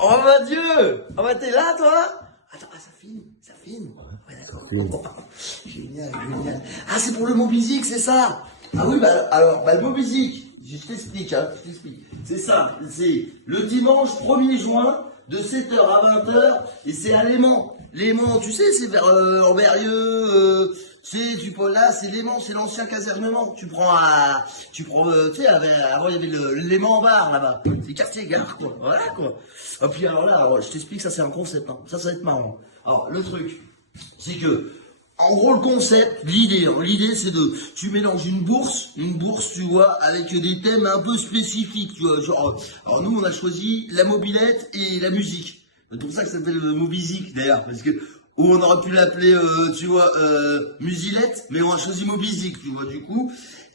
Oh mon Dieu! Oh bah t'es là toi? Attends, ah, ça filme. Ouais d'accord. Génial, génial. Ah c'est pour le Mobizik, c'est ça? Ah oui bah alors le Mobizik, je t'explique, C'est ça, c'est le dimanche 1er juin de 7h à 20h et c'est à Léman. Léman, tu sais, c'est vers Amberieux, tu peux là, c'est Léman, c'est l'ancien casernement. Tu prends, tu sais, avant il y avait le Léman bar là-bas. C'est quartier gare, quoi. Voilà, quoi. Et puis alors là, je t'explique, ça c'est un concept, hein. Ça va être marrant. Alors, le truc, c'est que, en gros, le concept, l'idée, c'est tu mélanges une bourse, tu vois, avec des thèmes un peu spécifiques, tu vois, genre, alors nous, on a choisi la mobilette et la musique. C'est pour ça que ça s'appelle Mobizik, d'ailleurs, parce que, ou on aurait pu l'appeler, tu vois, Musilette, mais on a choisi Mobizik, tu vois, du coup.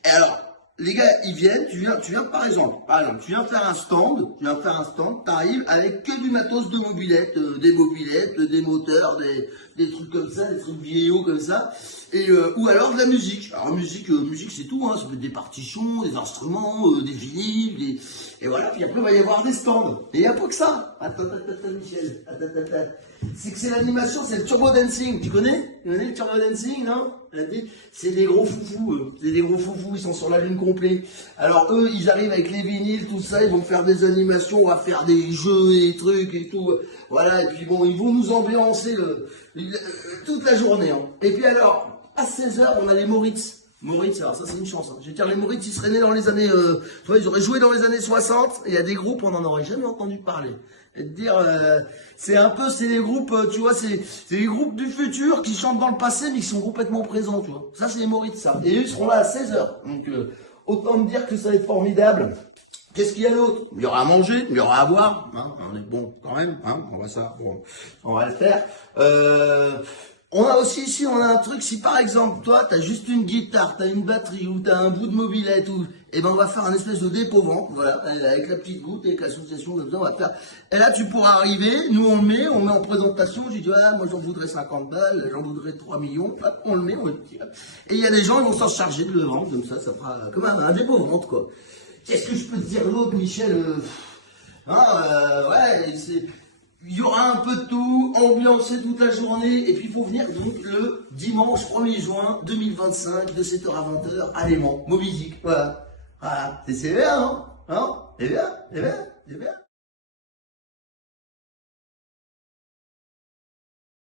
Et alors, les gars, ils viennent, tu viens, par exemple, tu viens faire un stand, t'arrives avec que du matos de mobilette, des moteurs, des trucs comme ça, des trucs vieillots comme ça, et ou alors de la musique. Alors musique c'est tout, hein, ça peut être des partitions, des instruments, des vinyles, et voilà, puis après il va y avoir des stands. Et il n'y a pas que ça. Attends, Michel, c'est que c'est l'animation, c'est le turbo dancing, tu connais le turbo dancing, non? C'est des gros foufous, ils sont sur la lune complète. Alors eux, ils arrivent avec les vinyles, tout ça, ils vont faire des animations, on va faire des jeux et trucs et tout. Voilà, et puis bon, ils vont nous ambiancer toute la journée. Hein. Et puis alors, à 16h, on a les Moritz. Moritz, alors ça c'est une chance. Hein. Je veux dire, les Moritz, ils seraient nés dans les années... tu vois, ils auraient joué dans les années 60, et il y a des groupes, on n'en aurait jamais entendu parler. Et te dire, c'est des groupes, tu vois, c'est les groupes du futur qui chantent dans le passé, mais qui sont complètement présents, tu vois. Ça, c'est les Moritz, ça. Et eux, ils seront là à 16h. Donc, autant me dire que ça va être formidable. Qu'est-ce qu'il y a d'autre? Il y aura à manger, il y aura à boire. Hein, on est bon, quand même, hein, on va le faire. On a aussi ici, on a un truc, si par exemple, toi, t'as juste une guitare, t'as une batterie, ou t'as un bout de mobilette, et ben on va faire un espèce de dépôt-vente, voilà, avec la petite goutte, avec l'association, comme ça, on va faire. Et là, tu pourras arriver, nous on met en présentation, j'ai dit, ah, moi j'en voudrais 50 balles, j'en voudrais 3 millions, hop, on le met, et il y a des gens, ils vont s'en charger de le vendre, comme ça fera comme un dépôt-vente, quoi. Qu'est-ce que je peux te dire d'autre, Michel? Ouais, il y aura un peu de tout, ambiancé toute la journée, et puis il faut venir donc le dimanche 1er juin 2025, de 7h à 20h, à Léman, Mobizik, voilà. C'est bien, hein? C'est bien.